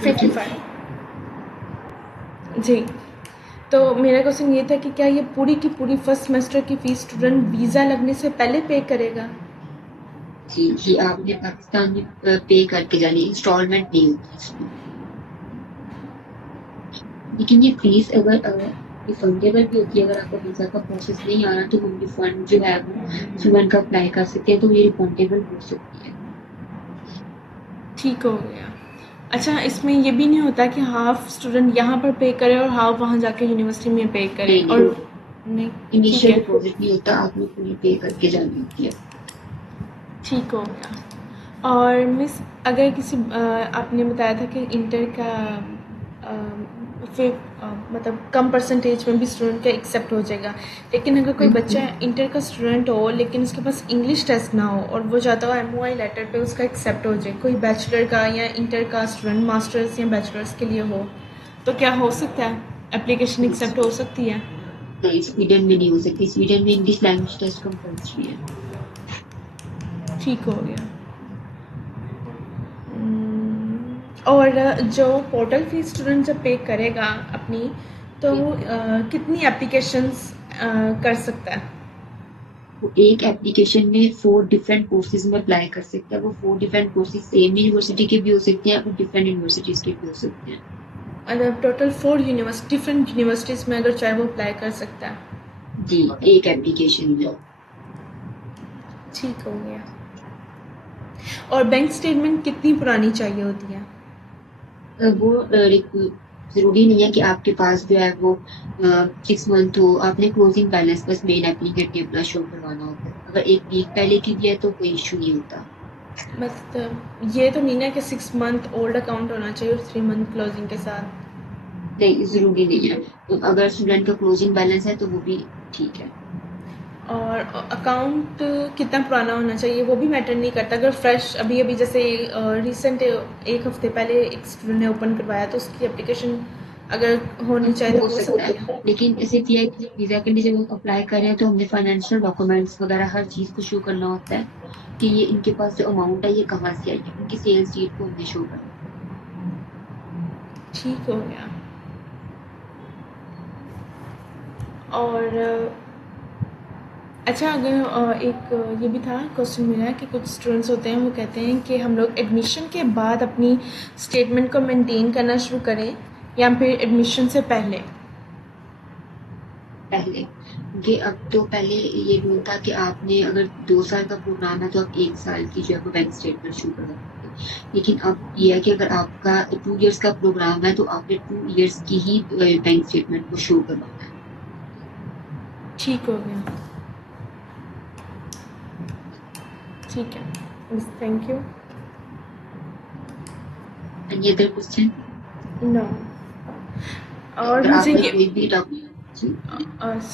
55। जी, तो मेरा क्वेश्चन ये था कि क्या ये पूरी की पूरी फर्स्ट सेमेस्टर की फ़ीस स्टूडेंट वीज़ा लगने से पहले पे करेगा? जी, ये आपने पाकिस्तान में पे करके जानी, इंस्टॉलमेंट नहीं होती इसमें। लेकिन ये फीस अगर रिफंडेबल भी होती है, अगर आपका वीजा का प्रोसेस नहीं आ रहा तो हम रिफंड जो है वो स्टूडेंट का अप्लाई कर सकते हैं, तो ये रिफंडेबल हो सकती है। ठीक हो गया। अच्छा, इसमें ये भी नहीं होता कि हाफ स्टूडेंट यहाँ पर पे करे और हाफ वहाँ जाके यूनिवर्सिटी में पे करे नहीं और नहीं, नहीं? ठीक इनिशियल है, डिपॉजिट नहीं होता, आपने पूरी पे करके जानी होती है। ठीक हो गया। और मिस, अगर किसी आपने बताया था कि इंटर का फिर मतलब कम परसेंटेज में भी स्टूडेंट का एक्सेप्ट हो जाएगा, लेकिन अगर कोई बच्चा इंटर का स्टूडेंट हो लेकिन उसके पास इंग्लिश टेस्ट ना हो और वो चाहता हो एमओआई लेटर पे उसका एक्सेप्ट हो जाए, कोई बैचलर का या इंटर का स्टूडेंट मास्टर्स या बैचलर्स के लिए हो, तो क्या हो सकता है? एप्लीकेशन एक्सेप्ट हो सकती है? नहीं, स्वीडन में नहीं हो सकती, स्वीडन में इंग्लिश लैंग्वेज टेस्ट कंपल्सरी है। ठीक हो गया। और जो पोर्टल फीस स्टूडेंट जब पे करेगा अपनी, तो वो कितनी एप्लीकेशंस कर सकता है? वो एक एप्लीकेशन में 4 डिफरेंट कोर्सेज में अप्लाई कर सकता है। वो 4 डिफरेंट कोर्सेज सेम यूनिवर्सिटी के भी हो सकते हैं और डिफरेंट यूनिवर्सिटीज के भी हो सकते हैं। मतलब टोटल 4 डिफरेंट यूनिवर्सिटीज़ में अगर चाहे वो अप्लाई कर सकता है। जी, एक एप्लीकेशन में। ठीक हो गया। और बैंक स्टेटमेंट कितनी पुरानी चाहिए होती है? वो जरूरी नहीं है कि आपके पास जो है वो 6 मंथ हो, आपने क्लोजिंग बैलेंस बस मेन एप्लीकेट अपना शो करवाना होता है। अगर एक वीक पहले की भी है तो कोई इशू नहीं होता। मतलब ये तो नहीं ना कि 6 मंथ ओल्ड अकाउंट होना चाहिए और 3 मंथ क्लोजिंग के साथ? नहीं, जरूरी नहीं है। तो अगर स्टूडेंट का क्लोजिंग बैलेंस है तो वो भी ठीक है। और अकाउंट कितना पुराना होना चाहिए वो भी मैटर नहीं करता? अगर फ्रेश अभी अभी जैसे रिसेंट एक हफ्ते पहले एक स्टूडेंट ने ओपन करवाया तो उसकी एप्लीकेशन अगर होनी चाहिए तो हो हो सकता सकती है, है? लेकिन सिर्फ ये वीजा के लिए जब हम अप्लाई कर रहे हैं तो हमने फाइनेंशियल डॉक्यूमेंट्स वगैरह हर चीज को शो करना होता है कि ये इनके पास जो अमाउंट है ये कहाँ से आई है, उनकी सेल्स शीट को हमने शो करना ठीक हो गया। और अच्छा, अगर एक ये भी था क्वेश्चन मेरा कि कुछ स्टूडेंट्स होते हैं वो कहते हैं कि हम लोग एडमिशन के बाद अपनी स्टेटमेंट को मेंटेन करना शुरू करें या फिर एडमिशन से पहले? पहले। क्योंकि अब तो पहले ये रूल था कि आपने अगर 2 साल का प्रोग्राम है तो आप 1 साल की जो है वो बैंक स्टेटमेंट शो करवा सकते हैं। लेकिन अब ये है कि अगर आपका 2 इयर्स का प्रोग्राम है तो आपने 2 इयर्स की ही बैंक स्टेटमेंट को शो करवाना है। ठीक हो गया। ठीक है, बस, thank you. Any other question? No. और अगर मुझे आपका ये कोई भी डाउट